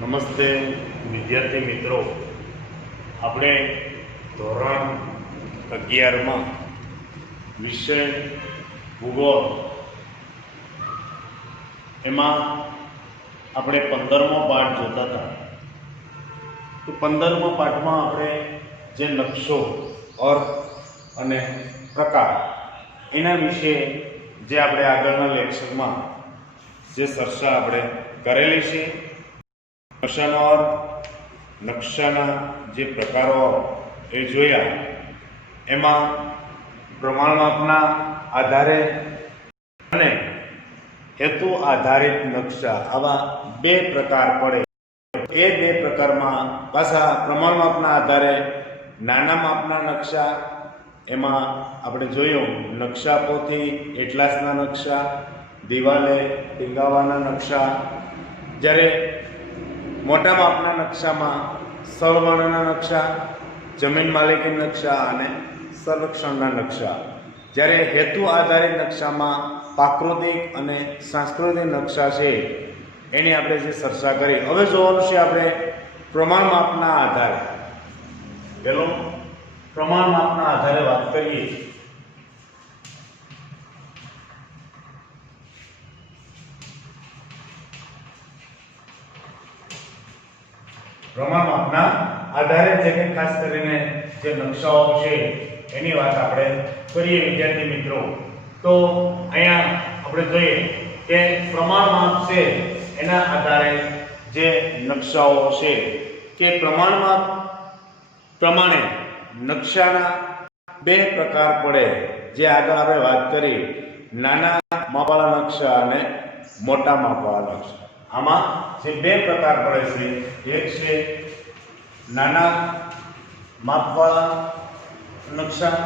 નમસ્તે વિદ્યાર્થી મિત્રો, આપણે ધોરણ 11માં વિષય ભૂગોળ એમાં આપણે 15મો પાઠ જોતા હતા. તો 15મા પાઠમાં આપણે જે નકશો, અર્થ અને પ્રકાર એના વિશે જે આપણે આગળના લેક્ચરમાં જે ચર્ચા આપણે કરેલી છે. નકશાનો અર્થ, નકશાના જે પ્રકારો એ જોયા. એમાં પ્રમાણમાપના આધારે અને હેતુ આધારિત નકશા, આવા બે પ્રકાર પડે. એ બે પ્રકારમાં પાછા પ્રમાણમાપના આધારે નાના માપના નકશા, એમાં આપણે જોયું નકશા પોથી, એટલાસના નકશા, દિવાલે ટીંગાવાના નકશા. જ્યારે મોટા માપના નકશામાં સ્થળવર્ણના નકશા, જમીન માલિકી નકશા અને સંરક્ષણના નકશા. જ્યારે હેતુ આધારિત નકશામાં પ્રાકૃતિક અને સાંસ્કૃતિક નકશા છે એની આપણે જે ચર્ચા કરી. હવે જોવાનું છે આપણે પ્રમાણમાપના આધારે. પેલો પ્રમાણમાપના આધારે વાત કરીએ. પ્રમાણમાપના આધારે જે કે ખાસ કરીને જે નકશાઓ છે એની વાત આપણે કરીએ વિદ્યાર્થી મિત્રો. તો અહીંયા આપણે જોઈએ કે પ્રમાણમાપ છે એના આધારે જે નકશાઓ છે કે પ્રમાણમાપ પ્રમાણે નકશાના બે પ્રકાર પડે. જે આગળ આપણે વાત કરી, નાના માપવાળા નકશા અને મોટા માપવાળા નકશા. આમાં જે બે પ્રકાર પડે છે, એક છે નાના માપવાળા નકશા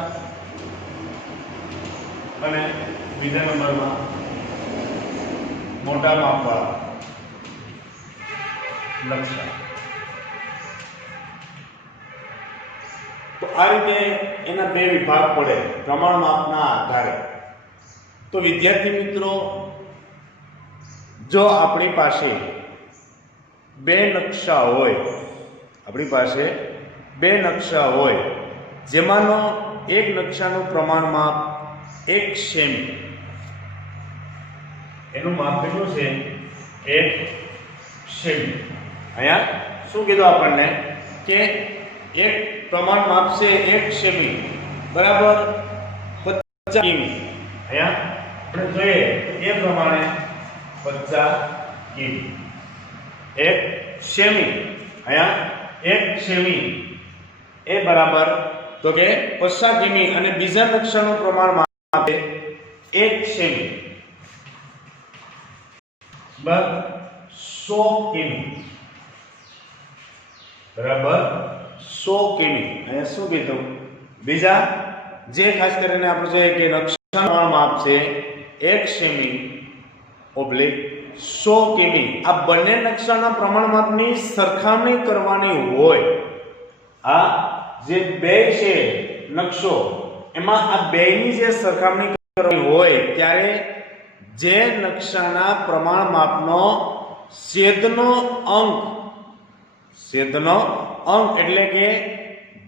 અને બીજા નંબરમાં મોટા માપવાળા નકશા. તો આ રીતે એના બે વિભાગ પડે પ્રમાણમાપના આધારે. તો વિદ્યાર્થી મિત્રો, જો આપણી પાસે બે નકશા હોય, આપણી પાસે બે નકશા હોય, જેમાંનો એક નકશાનું પ્રમાણમાપ 1 સેમી, એનું માપ કેટલું છે? 1 સેમી. અહીંયા શું કીધું આપણને કે એક પ્રમાણમાપ છે 1 સેમી બરાબર 50 કિમી. અહીંયા આપણે જોઈએ એ પ્રમાણે 50 કિમી. 1 સેમી, અહીંયા 1 સેમી એ બરાબર તો કે 50 કિમી. અને બીજા નકશાનું પ્રમાણ આપે 1 સેમી બરાબર 100 કિમી, બરાબર 100 કિમી. અહીંયા શું કીધું? બીજા જે ખાસ કરીને આપણે જોઈએ કે નકશાનું માપ છે 1 સેમી ઓબ્લિક 100 કિમી. આ બંને નકશાના પ્રમાણમાપની સરખામણી કરવાની હોય. આ જે બે છે નકશો, એમાં આ બેની જે સરખામણી કરવાની હોય ત્યારે જે નકશાના પ્રમાણમાપનો છેદનો અંક એટલે કે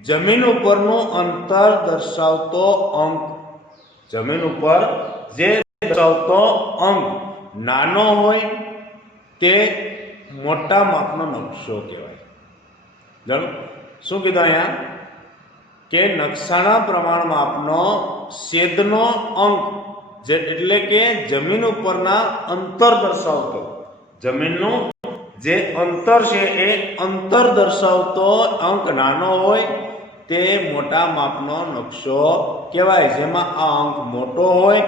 જમીન ઉપરનું અંતર દર્શાવતો અંક, જમીન ઉપર જે દર્શાવતો અંક નાનો હોય તે મોટા માપનો નકશો કહેવાય. જાણો શું કીધું અહીંયા કે નકશાના પ્રમાણમાપનો છેદનો અંક એટલે કે જમીન ઉપરના અંતર દર્શાવતો, જમીનનું જે અંતર છે એ અંતર દર્શાવતો અંક નાનો હોય તે મોટા માપનો નકશો કહેવાય. જેમાં આ અંક મોટો હોય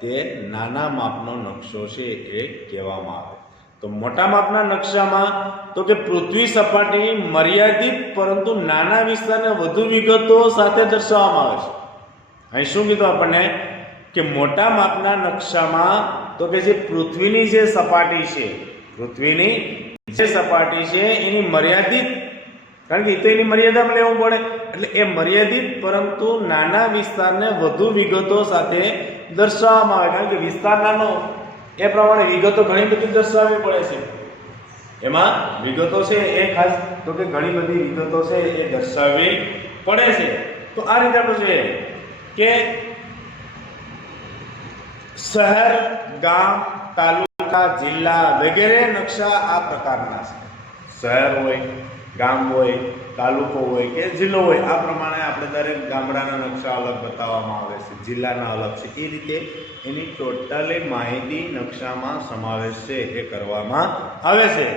તે નાના માપનો નકશો છે એ કહેવામાં આવે. તો મોટા માપના નકશામાં તો કે પૃથ્વી સપાટી મર્યાદિત પરંતુ નાના વિસ્તારને વધુ વિગતો સાથે દર્શાવવામાં આવે છે. અહીં શું કીધું આપણને કે મોટા માપના નકશામાં તો કે જે પૃથ્વીની જે સપાટી છે, પૃથ્વીની જે સપાટી છે એની મર્યાદિત, કારણ કે એની મર્યાદામાં લેવું પડે એટલે એ મર્યાદિત પરંતુ નાના વિસ્તારને વધુ વિગતો સાથે દર્શાવવામાં આવે. કારણ કે વિસ્તાર નાનો એ પ્રમાણે વિગતો ઘણી બધી દર્શાવવી પડે છે. એમાં વિગતો છે એ ખાસ તો કે ઘણી બધી વિગતો છે એ દર્શાવવી પડે છે. તો આ રીતે આપણે જોઈએ કે શહેર, ગામ, તાલુકા, જિલ્લા વગેરે નકશા આ પ્રકારના છે. શહેર હોય, ગામ હોય, તાલુકો હોય કે જિલ્લો હોય, આ પ્રમાણે આપણે દરેક ગામડાના નકશા અલગ બતાવવામાં આવે છે, જિલ્લાના અલગ છે. એ રીતે એની ટોટલી માહિતી નકશામાં સમાવેશ છે એ કરવામાં આવે છે.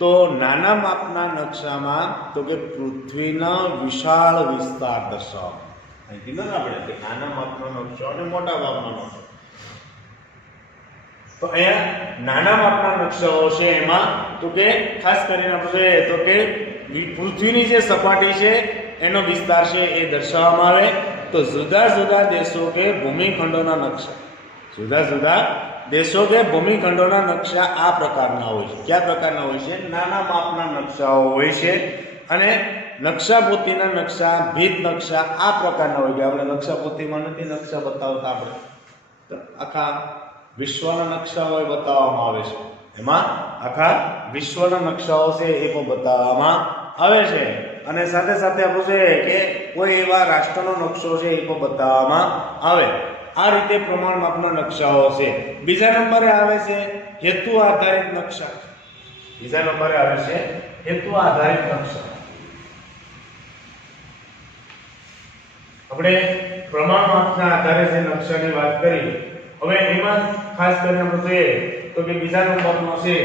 તો નાના માપના નકશામાં તો કે પૃથ્વીના વિશાળ વિસ્તાર દર્શાવવામાં અહીં કીધું ને આપણે કે નાના માપનો નકશો અને મોટા માપનો નકશો. તો અહીંયા નાના માપના નકશાઓ છે એમાં તો કે ખાસ કરીને આપણે તો કે પૃથ્વીની જે સપાટી છે એનો વિસ્તાર છે એ દર્શાવવામાં આવે. તો જુદા જુદા દેશો કે ભૂમિખંડોના નકશા, જુદા જુદા દેશો કે ભૂમિખંડોના નકશા આ પ્રકારના હોય છે. કયા પ્રકારના હોય છે? નાના માપના નકશાઓ હોય છે. અને નકશાપોથીના નકશા, ભીત નકશા આ પ્રકારના હોય છે. આપણે નકશાપોથીમાં નથી નકશા બતાવતા, આપણે તો આખા વિશ્વના નકશાઓ બતાવવામાં આવે છે. એમાં આખા વિશ્વના નકશાઓ છે એ પણ બતાવવામાં આવે છે. અને સાથે સાથે આપણે છે કે કોઈ એવા રાષ્ટ્રનો નકશો છે એ પણ બતાવવામાં આવે. આ રીતે પ્રમાણ માપના નકશાઓ છે. બીજા નંબરે આવે છે હેતુ આધારિત નકશા. બીજા નંબરે આવે છે હેતુ આધારિત નકશા. આપણે પ્રમાણ માપના આધારે જે નકશાની વાત કરી, હવે એમાં ખાસ કરીને આપણે જોઈએ તો કે બીજા નંબરનો છે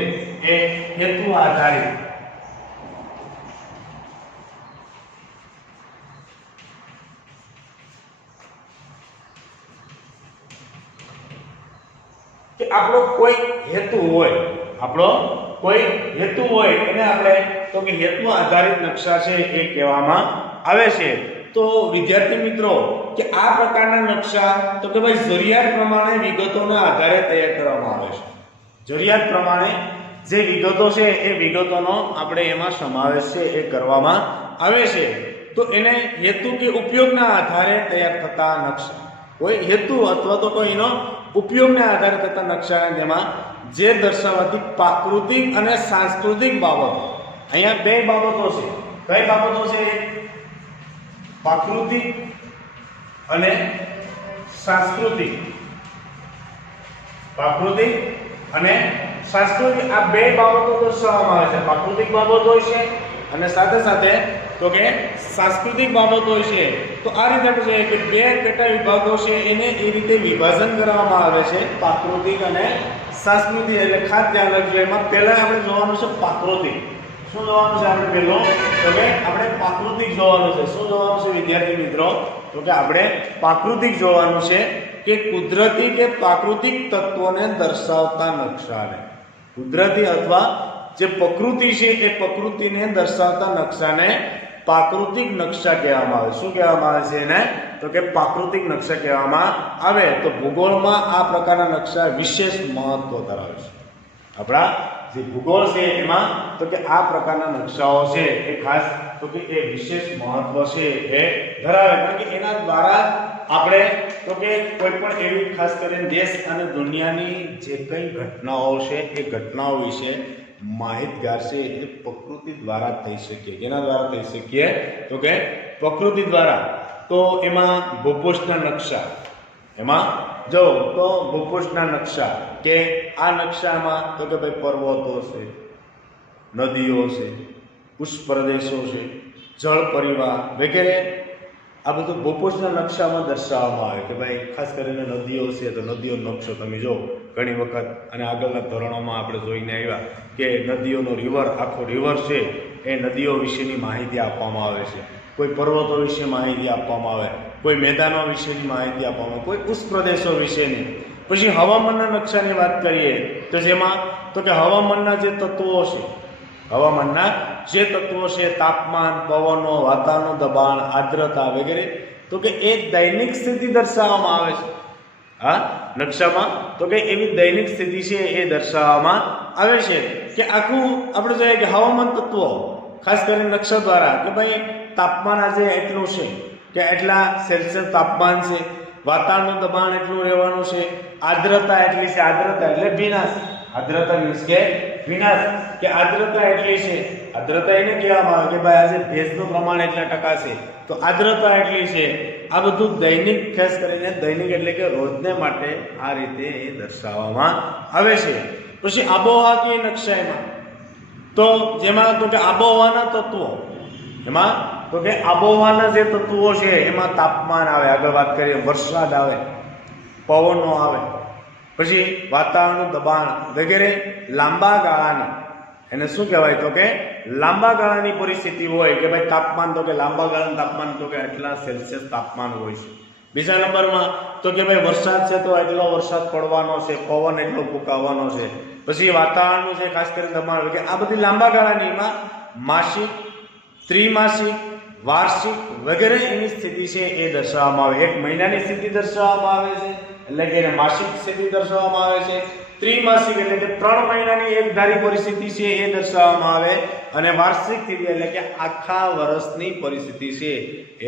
એ હેતુ આધારિત. કે આપણો કોઈ હેતુ હોય, આપણો કોઈ હેતુ હોય એને આપણે તો કે હેતુ આધારિત નકશા છે એ કહેવામાં આવે છે. તો વિદ્યાર્થી મિત્રો કે આ પ્રકારના નકશા તો કે ભાઈ જરૂરિયાત પ્રમાણે વિગતોના આધારે તૈયાર કરવામાં આવે છે. જરૂરિયાત પ્રમાણે જે વિગતો છે એ વિગતોનો આપણે એમાં સમાવેશ છે એ કરવામાં આવે છે. તો એને હેતુ કે ઉપયોગના આધારે તૈયાર થતા નકશા, કોઈ હેતુ અથવા તો કોઈનો ઉપયોગના આધારે થતા નકશાના જેમાં જે દર્શાવવાથી પ્રાકૃતિક અને સાંસ્કૃતિક બાબતો, અહીંયા બે બાબતો છે. કઈ બાબતો છે? પ્રાકૃતિક અને સાંસ્કૃતિક. પ્રાકૃતિક અને સાંસ્કૃતિક આ બે બાબતો દર્શાવવામાં આવે છે. પ્રાકૃતિક બાબત હોય છે અને સાથે સાથે તો કે સાંસ્કૃતિક બાબત હોય છે. તો આ રીતે આપણે કે બે પેટા વિભાગો છે એને એ રીતે વિભાજન કરવામાં આવે છે, પ્રાકૃતિક અને સાંસ્કૃતિક. એટલે ખાસ ધ્યાન રાખજો. એમાં પહેલા આપણે જોવાનું છે પ્રાકૃતિક. શું જોવાનું છે આપણે? પહેલો તો કે આપણે પ્રાકૃતિક જોવાનું છે. શું જોવાનું છે વિદ્યાર્થી મિત્રો? તો કે આપણે પ્રાકૃતિક જોવાનું છે કે કુદરતી કે પ્રાકૃતિક તત્વોને દર્શાવતા નકશાને, કુદરતી અથવા જે પ્રકૃતિ છે એ પ્રકૃતિને દર્શાવતા નકશાને પ્રાકૃતિક નકશા કહેવામાં આવે. શું કહેવામાં આવે છે એને? તો કે પ્રાકૃતિક નકશા કહેવામાં આવે. તો ભૂગોળમાં આ પ્રકારના નકશા વિશેષ મહત્વ ધરાવે છે. આપણા જે ભૂગોળ છે એમાં તો કે આ પ્રકારના નકશાઓ છે એ ખાસ તો કે એ વિશેષ મહત્વ છે એ ધરાવે. કારણ કે એના દ્વારા આપણે તો કે કોઈ પણ એવી ખાસ કરીને દેશ અને દુનિયાની જે કઈ ઘટનાઓ છે એ ઘટનાઓ વિશે માહિતગાર છે એ પ્રકૃતિ દ્વારા થઈ શકીએ. કેના દ્વારા થઈ શકીએ? તો કે પ્રકૃતિ દ્વારા. તો એમાં ભૂપૃષ્ઠના નકશા, એમાં જો તો ભૂપૃષ્ઠના નકશા કે આ નકશામાં તો કે ભાઈ પર્વતો છે, નદીઓ છે, ઉચ્ચ પ્રદેશો છે, જળ પરિવાહ વગેરે આ બધું ભૂપૃષ્ઠના નકશામાં દર્શાવવામાં આવે. કે ભાઈ ખાસ કરીને નદીઓ છે તો નદીઓનો નકશો તમે જો ઘણી વખત અને આગળના ધોરણોમાં આપણે જોઈને આવ્યા કે નદીઓનો રિવર, આખો રિવર છે એ નદીઓ વિશેની માહિતી આપવામાં આવે છે. કોઈ પર્વતો વિશે માહિતી આપવામાં આવે, કોઈ મેદાનો વિશેની માહિતી આપવામાં આવે, કોઈ ઉચ્ચ પ્રદેશો વિશેની. પછી હવામાનના નકશાની વાત કરીએ તો જેમાં તો કે હવામાનના જે તત્વો છે, હવામાનના જે તત્વો છે, તાપમાન, પવનો, વાતાવરણનું દબાણ, આર્દ્રતા વગેરે તો કે એક દૈનિક સ્થિતિ દર્શાવવામાં આવે છે. હા, નકશામાં તો કે એવી દૈનિક સ્થિતિ છે એ દર્શાવવામાં આવે છે. કે આખું આપણે જોઈએ કે હવામાન તત્વો ખાસ કરીને નકશા દ્વારા કે ભાઈ તાપમાન આજે એટલું છે કે એટલા સેલ્સિયસ તાપમાન છે, વાતાવરણનું દબાણ એટલું રહેવાનું છે, આર્દ્રતા એટલી છે. આર્દ્રતા એટલે ભીનાશ, આર્દ્રતા મીન્સ કે વિનાશ કે આર્દ્રતા એટલી છે, આર્દ્રતા એને કહેવામાં આવે કે ભાઈ આજે ભેજનું પ્રમાણ એટલા ટકા છે તો આર્દ્રતા એટલી છે. આ બધું દૈનિક, ખાસ કરીને દૈનિક એટલે કે રોજને માટે આ રીતે એ દર્શાવવામાં આવે છે. પછી આબોહવાકીય નકશામાં તો જેમાં તો કે આબોહવાના તત્વો, એમાં તો કે આબોહવાના જે તત્વો છે એમાં તાપમાન આવે, આગળ વાત કરીએ વરસાદ આવે, પવનો આવે, પછી વાતાવરણનું દબાણ વગેરે લાંબા ગાળાની, એને શું કહેવાય તો કે લાંબા ગાળાની પરિસ્થિતિ હોય કે ભાઈ તાપમાન તો કે લાંબા ગાળાનું તાપમાન તો કે આટલા સેલ્સિયસ તાપમાન હોય છે. બીજા નંબરમાં તો કે ભાઈ વરસાદ છે તો એટલો વરસાદ પડવાનો છે, પવન એટલો ફૂંકાવાનો છે, પછી વાતાવરણનું છે ખાસ કરીને દબાણ કે આ બધી લાંબા ગાળાની એમાં માસિક, ત્રિમાસિક, વાર્ષિક વગેરે એની સ્થિતિ છે એ દર્શાવવામાં આવે. એક મહિનાની સ્થિતિ દર્શાવવામાં આવે છે એટલે કે એને માસિક સ્થિતિ દર્શાવવામાં આવે છે, ત્રિમાસિક એટલે કે 3 મહિનાની એક ધારી પરિસ્થિતિ છે એ દર્શાવવામાં આવે, અને વાર્ષિક સ્થિતિ એટલે કે આખા વર્ષની પરિસ્થિતિ છે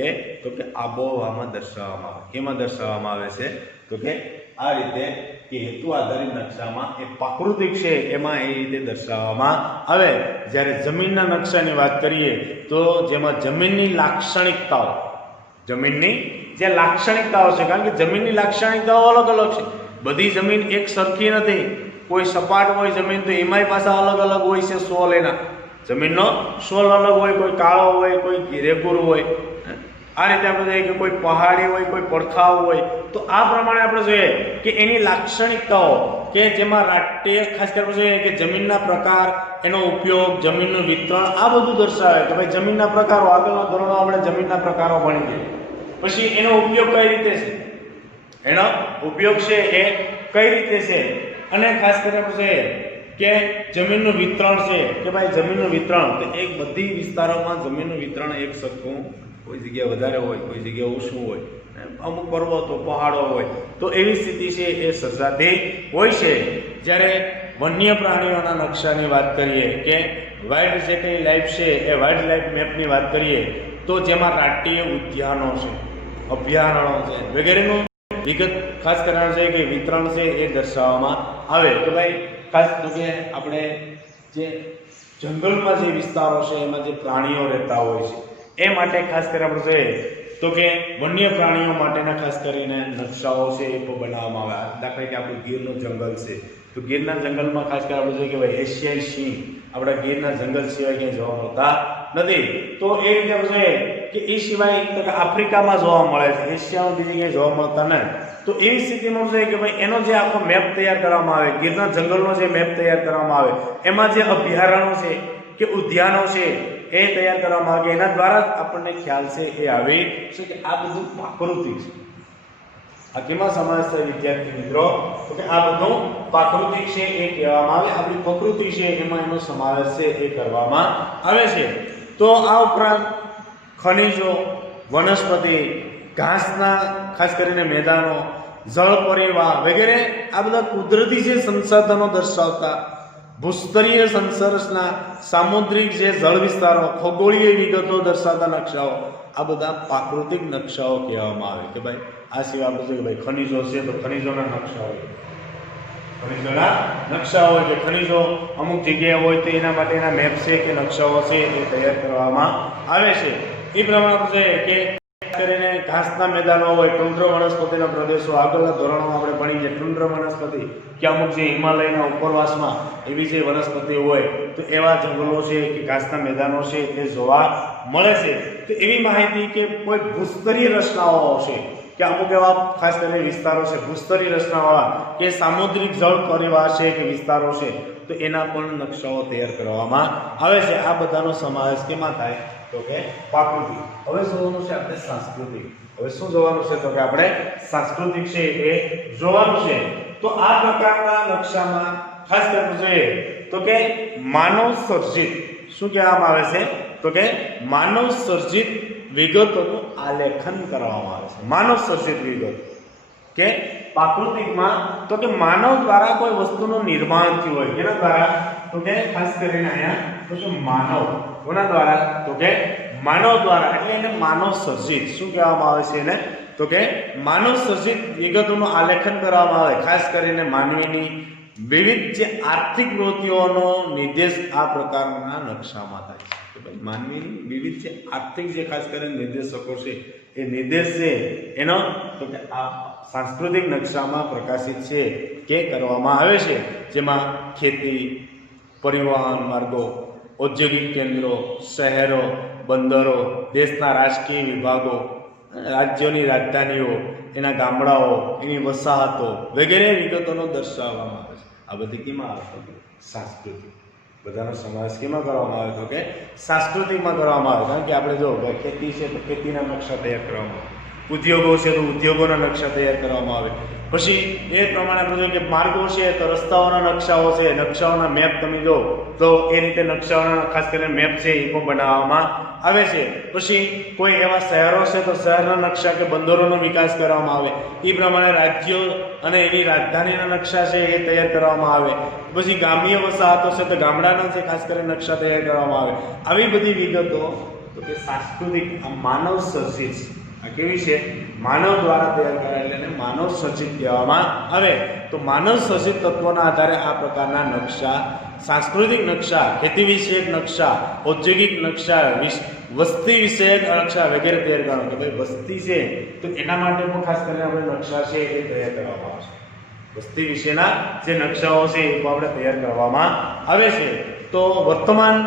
એ તો કે આબોહવામાં દર્શાવવામાં આવે. કેમાં દર્શાવવામાં આવે છે તો કે આ રીતે કે હેતુ આધારિત નકશામાં એ પ્રાકૃતિક છે એમાં એ રીતે દર્શાવવામાં આવે. જ્યારે જમીનના નકશાની વાત કરીએ તો જેમાં જમીનની લાક્ષણિકતાઓ, જમીનની જે લાક્ષણિકતાઓ છે, કારણ કે જમીનની લાક્ષણિકતાઓ અલગ અલગ છે, બધી જમીન એક સરખી નથી. કોઈ સપાટ હોય જમીન તો એમાંય પાછા અલગ અલગ હોય છે સોલ, એના જમીનનો સોલ અલગ હોય, કોઈ કાળો હોય, કોઈ રેગુર હોય. આ રીતે આપણે જોઈએ કે કોઈ પહાડી હોય, કોઈ પડખાવ હોય. તો આ પ્રમાણે આપણે જોઈએ કે એની લાક્ષણિકતાઓ કે જેમાં રાષ્ટ્રીય ખાસ કરીને જોઈએ કે જમીનના પ્રકાર, એનો ઉપયોગ, જમીનનું વિતરણ, આ બધું દર્શાવે કે ભાઈ જમીનના પ્રકારો. આગળના ધોરણો આપણે જમીનના પ્રકારો ભણી ગયા. પછી એનો ઉપયોગ કઈ રીતે છે, એનો ઉપયોગ છે એ કઈ રીતે છે, અને ખાસ કરીને આપણે જોઈએ કે જમીનનું વિતરણ છે કે ભાઈ જમીનનું વિતરણ તો એક બધી વિસ્તારોમાં જમીનનું વિતરણ એક સરખું, કોઈ જગ્યાએ વધારે હોય, કોઈ જગ્યાએ ઓછું હોય, અમુક પર્વતો, પહાડો હોય, તો એવી સ્થિતિ છે એ સર્જાતી હોય છે. જ્યારે વન્ય પ્રાણીઓના નકશાની વાત કરીએ કે વાઇલ્ડ જે કંઈ લાઈફ છે એ વાઇલ્ડ લાઈફ મેપની વાત કરીએ તો જેમાં રાષ્ટ્રીય ઉદ્યાનો છે, અભયારણ્યો છે વગેરેનું વિગત ખાસ કરવાનું છે કે વિતરણ છે એ દર્શાવવામાં આવે. તો ભાઈ ખાસ તો કે આપણે જે જંગલમાં જે વિસ્તારો છે એમાં જે પ્રાણીઓ રહેતા હોય છે એ માટે ખાસ કરીને આપણે જોઈએ તો કે વન્ય પ્રાણીઓ માટેના ખાસ કરીને નકશાઓ છે એ બનાવવામાં આવે. દાખલા કે આપણું ગીરનું જંગલ છે તો ગીરના જંગલમાં ખાસ કરીને આપણે જોઈએ કે ભાઈ એશિયાઈ સિંહ આપણા ગીરના જંગલ સિવાય ક્યાંય જોવા મળતા નથી. તો એ રીતે આપણે જોઈએ કે એ સિવાય તો કે આફ્રિકામાં જોવા મળે છે, એશિયામાં બીજી ક્યાંય જોવા મળતા નથી. તો એવી સ્થિતિમાં જોઈએ કે ભાઈ એનો જે આખો મેપ તૈયાર કરવામાં આવે, ગીરના જંગલનો જે મેપ તૈયાર કરવામાં આવે, એમાં જે અભયારણ્યો છે કે ઉદ્યાનો છે એ તૈયાર કરવામાં આવે, એના દ્વારા જ આપણને ખ્યાલ છે એ આવે છે કે આ બધું પ્રાકૃતિક છે. આ કેમાં સમાવેશ થાય વિદ્યાર્થી મિત્રો તો કે આ બધું પ્રાકૃતિક છે એ કહેવામાં આવે. આપણી પ્રકૃતિ છે એમાં એનો સમાવેશ છે એ કરવામાં આવે છે. તો આ ઉપરાંત ખનિજો, વનસ્પતિ, ઘાસના ખાસ કરીને મેદાનો, જળ પરિવાહ વગેરે આ બધા કુદરતી જે સંસાધનો દર્શાવતા, ભૂસ્તરીય સંરચના, સામુદ્રિક જે જળ વિસ્તારો, ખગોળીય વિગતો દર્શાવતા નકશાઓ, આ બધા પ્રાકૃતિક નકશાઓ કહેવામાં આવે. કે ભાઈ આ સિવાય આપણે જોઈએ કે ભાઈ ખનિજો છે તો ખનિજોના નકશાઓ, ખનિજોના નકશાઓ હોય કે ખનિજો અમુક જગ્યાએ હોય તો એના માટેના મેપ છે કે નકશાઓ છે એ તૈયાર કરવામાં આવે છે. એ પ્રમાણે આપણે જોઈએ કે કરીને ઘાસના મેદાનો હોય, ટુંડ્ર વનસ્પતિના પ્રદેશો, આગળના ધોરણોમાં આપણે ભણી ગયા ટુંડ્ર વનસ્પતિ કે અમુક જે હિમાલયના ઉપરવાસમાં એવી જે વનસ્પતિ હોય તો એવા જંગલો છે કે ઘાસના મેદાનો છે એ જોવા મળે છે. તો એવી માહિતી કે કોઈ ભૂસ્તરીય રચનાઓ છે કે અમુક એવા ખાસ કરીને વિસ્તારો છે ભૂસ્તરીય રચનાવાળા કે સામુદ્રિક જળ પરિવાહ છે કે વિસ્તારો છે તો એના પણ નકશાઓ તૈયાર કરવામાં આવે છે. આ બધાનો સમાવેશ કેમાં થાય તો કે પ્રાકૃતિક. હવે જોવાનું છે આપણે સાંસ્કૃતિક. હવે શું જોવાનું છે તો કે આપણે સાંસ્કૃતિક છે એ જોવાનું છે. તો આ પ્રકારના નકશામાં ખાસ કરીને જોઈએ તો કે માનવ સર્જિત શું કહેવામાં આવે છે તો કે માનવ સર્જિત વિગતોનું આલેખન કરવામાં આવે છે. માનવ સર્જિત વિગત કે પ્રાકૃતિકમાં તો કે માનવ દ્વારા કોઈ વસ્તુનું નિર્માણ થયું હોય એના દ્વારા તો કે ખાસ કરીને અહીંયા તો કે માનવ કોના દ્વારા તો કે માનવ દ્વારા એટલે એને માનવ સર્જિત શું કહેવામાં આવે છે એને તો કે માનવ સર્જિત વિગતોનું આલેખન કરવામાં આવે. ખાસ કરીને માનવીની વિવિધ જે આર્થિક પ્રવૃત્તિઓનો નિર્દેશ આ પ્રકારના નકશામાં થાય છે. કે ભાઈ માનવીની વિવિધ જે આર્થિક જે ખાસ કરીને નિર્દેશકો છે એ નિર્દેશ છે એનો તો કે આ સાંસ્કૃતિક નકશામાં પ્રકાશિત છે કે કરવામાં આવે છે, જેમાં ખેતી, પરિવહન માર્ગો, ઔદ્યોગિક કેન્દ્રો, શહેરો, બંદરો, દેશના રાજકીય વિભાગો, રાજ્યોની રાજધાનીઓ, એના ગામડાઓ, એની વસાહતો વગેરે વિગતોનો દર્શાવવામાં આવે છે. આ બધી કેમાં આવે? સાંસ્કૃતિક. બધાનો સમાવેશ કેમાં કરવામાં આવે? તો કે સાંસ્કૃતિકમાં કરવામાં આવે. કારણ કે આપણે જો ખેતી છે તો ખેતીના નકશા તૈયાર કરવામાં આવે, ઉદ્યોગો છે તો ઉદ્યોગોના નકશા તૈયાર કરવામાં આવે. પછી એ પ્રમાણે આપણે જોઈએ કે માર્ગો છે તો રસ્તાઓના નકશાઓ છે, નકશાઓના મેપ તમે જો તો એ રીતે નકશાઓના ખાસ કરીને મેપ છે એ પણ બનાવવામાં આવે છે. પછી કોઈ એવા શહેરો છે તો શહેરના નકશા કે બંદરોનો વિકાસ કરવામાં આવે, એ પ્રમાણે રાજ્યો અને એની રાજધાનીના નકશા છે એ તૈયાર કરવામાં આવે. પછી ગામડીય વસાહતો છે તો ગામડાના જે ખાસ કરીને નકશા તૈયાર કરવામાં આવે. આવી બધી વિગતો તો કે સાંસ્કૃતિક માનવ સર્જિત, આ કેવી છે? માનવ દ્વારા તૈયાર કરાયેલી અને માનવ સર્જિત કહેવામાં આવે. તો માનવ સર્જિત તત્વોના આધારે આ પ્રકારના નકશા, સાંસ્કૃતિક નકશા, ખેતી વિષયક નકશા, ઔદ્યોગિક નકશા, વસ્તી વિષયક નકશા વગેરે તૈયાર કરવાનો. કે ભાઈ વસ્તી છે તો એના માટે પણ ખાસ કરીને આપણે નકશા છે એ તૈયાર કરવામાં આવે છે. વસ્તી વિશેના જે નકશાઓ છે એ પણ આપણે તૈયાર કરવામાં આવે છે. તો વર્તમાન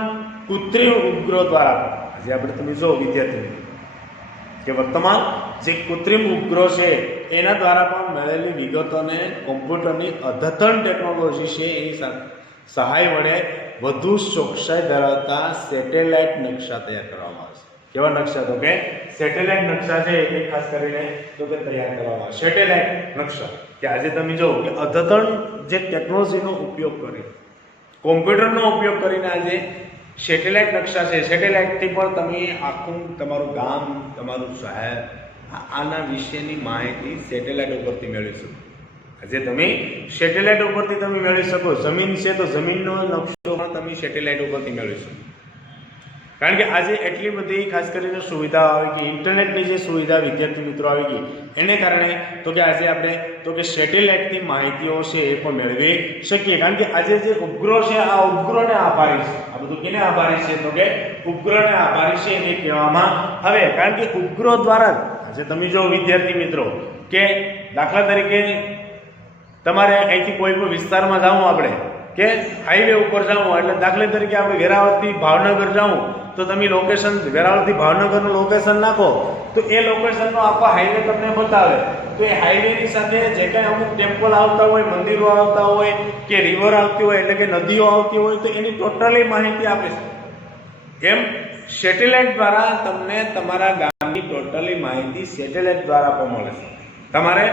કૃત્રિમ ઉપગ્રહ દ્વારા આજે આપણે તમે જો વિદ્યાર્થી કે વર્તમાન જે કૃત્રિમ ઉપગ્રહ છે એના દ્વારા પણ મળેલી વિગતોને કોમ્પ્યુટરની અદ્યતન ટેકનોલોજી છે એની સહાય વડે વધુ ચોકસાઈ ધરાવતા સેટેલાઇટ નકશા તૈયાર કરવામાં આવે છે. કેવા નકશા? તો કે સેટેલાઇટ નકશા છે એ ખાસ કરીને તો કે તૈયાર કરવામાં આવે. સેટેલાઇટ નકશા કે આજે તમે જો કે અદ્યતન જે ટેકનોલોજીનો ઉપયોગ કરી, કોમ્પ્યુટરનો ઉપયોગ કરીને આજે સેટેલાઇટ નકશા છે, સેટેલાઇટથી પણ તમે આખું તમારું ગામ, તમારું શહેર, આના વિશેની માહિતી સેટેલાઇટ ઉપરથી મેળવી શકો. આજે તમે સેટેલાઇટ ઉપરથી તમે મેળવી શકો. જમીન છે તો જમીનનો નકશો પણ તમે સેટેલાઇટ ઉપરથી મેળવી શકો. કારણ કે આજે એટલી બધી ખાસ કરીને સુવિધા આવી ગઈ, ઇન્ટરનેટની જે સુવિધા વિદ્યાર્થી મિત્રો આવી ગઈ, એને કારણે તો કે આજે આપણે તો કે સેટેલાઇટની માહિતીઓ છે એ પણ મેળવી શકીએ. કારણ કે આજે જે ઉપગ્રહ છે આ ઉપગ્રહને આભારી છે. આ બધું કેને આભારી છે? તો કે ઉપગ્રહને આભારી છે એ કહેવામાં આવે. કારણ કે ઉપગ્રહ દ્વારા આજે તમે જો વિદ્યાર્થી મિત્રો કે દાખલા તરીકે તમારે અહીંથી કોઈ પણ વિસ્તારમાં જાવું, આપણે કે હાઈવે ઉપર જાવું, એટલે દાખલા તરીકે આપણે વેરાવળથી ભાવનગર જાવું તો તમે લોકેશન વેરાવળથી ભાવનગરનું લોકેશન નાખો તો એ લોકેશનનો આખો હાઈવે તમને બતાવે. તો એ હાઈવેની સાથે જે કાંઈ અમુક ટેમ્પલ આવતા હોય, મંદિરો આવતા હોય કે રિવર આવતી હોય એટલે કે નદીઓ આવતી હોય તો એની ટોટલી માહિતી આપે છે. એમ સેટેલાઇટ દ્વારા તમને તમારા ગામની ટોટલી માહિતી સેટેલાઇટ દ્વારા પણ મળે છે. તમારે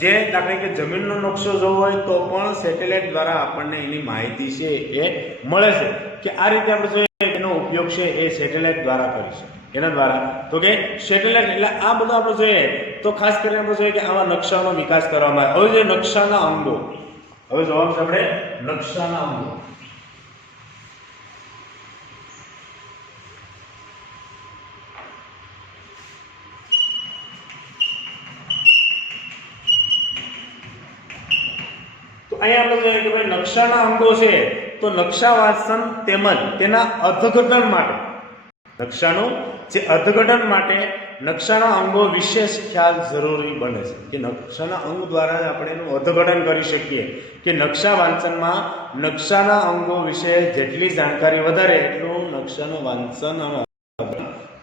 જે દાખલા કે જમીનનો નકશો જોવો હોય તો પણ સેટેલાઇટ દ્વારા આપણને એની માહિતી છે એ મળે છે. કે આ રીતે આપણે જોઈએ એનો ઉપયોગ છે એ સેટેલાઇટ દ્વારા કરી છે. એના દ્વારા તો કે સેટેલાઇટ એટલે આ બધું આપણે જોઈએ તો ખાસ કરીને આપણે જોઈએ કે આવા નકશાનો વિકાસ કરવામાં આવે. હવે જે નકશાના અંગો, હવે જોવાનું છે આપણે નકશાના અંગો. અહીંયા આપણે જોઈએ કે ભાઈ નકશાના અંગો છે તો નકશા વાંચન તેમજ તેના અર્થઘટન માટે, નકશાનું જે અર્થઘટન માટે નકશાના અંગો વિશેષ ખ્યાલ જરૂરી બને છે. કે નકશાના અંગ દ્વારા જ આપણે એનું અર્થઘટન કરી શકીએ. કે નકશા વાંચનમાં નકશાના અંગો વિશે જેટલી જાણકારી વધારે એટલું નકશાનું વાંચન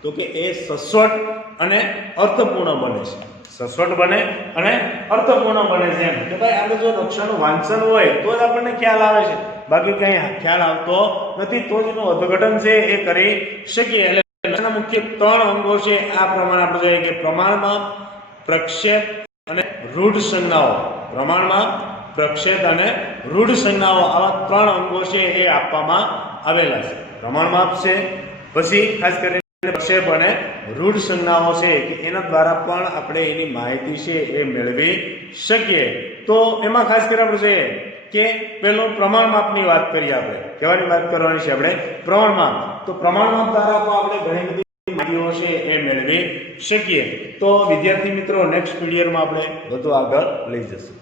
તો કે એ સચોટ અને અર્થપૂર્ણ બને છે. સચોટ બને અને અર્થપૂર્ણ બને છે. એમ કે ભાઈ આપણે જો નકશાનું વાંચન હોય તો જ આપણને ખ્યાલ આવે છે, બાકી કંઈ ખ્યાલ આવતો નથી. તો જ એનું અર્થઘટન છે એ કરી શકીએ. એટલે નકશાના મુખ્ય 3 અંગો છે. આ પ્રમાણે આપણે જોઈએ કે પ્રમાણમાં, પ્રક્ષેપ અને રૂઢ સંજ્ઞાઓ. પ્રમાણમાં, પ્રક્ષેપ અને રૂઢ સંજ્ઞાઓ આવા 3 અંગો છે એ આપવામાં આવેલા છે. પ્રમાણમાપ છે, પછી ખાસ કરીને પ્રક્ષેપ અને રૂઢ સંજ્ઞાઓ છે કે એના દ્વારા પણ આપણે એની માહિતી છે એ મેળવી શકીએ. તો એમાં ખાસ કરીને આપણે જોઈએ કે પેલું પ્રમાણમાપની વાત કરીએ. આપણે કહેવાની વાત કરવાની છે આપણે પ્રમાણમાપ. તો પ્રમાણમાપ દ્વારા પણ આપણે ઘણી બધી માહિતીઓ છે એ મેળવી શકીએ. તો વિદ્યાર્થી મિત્રો નેક્સ્ટ પીરિયડમાં આપણે વધુ આગળ લઈ જશું.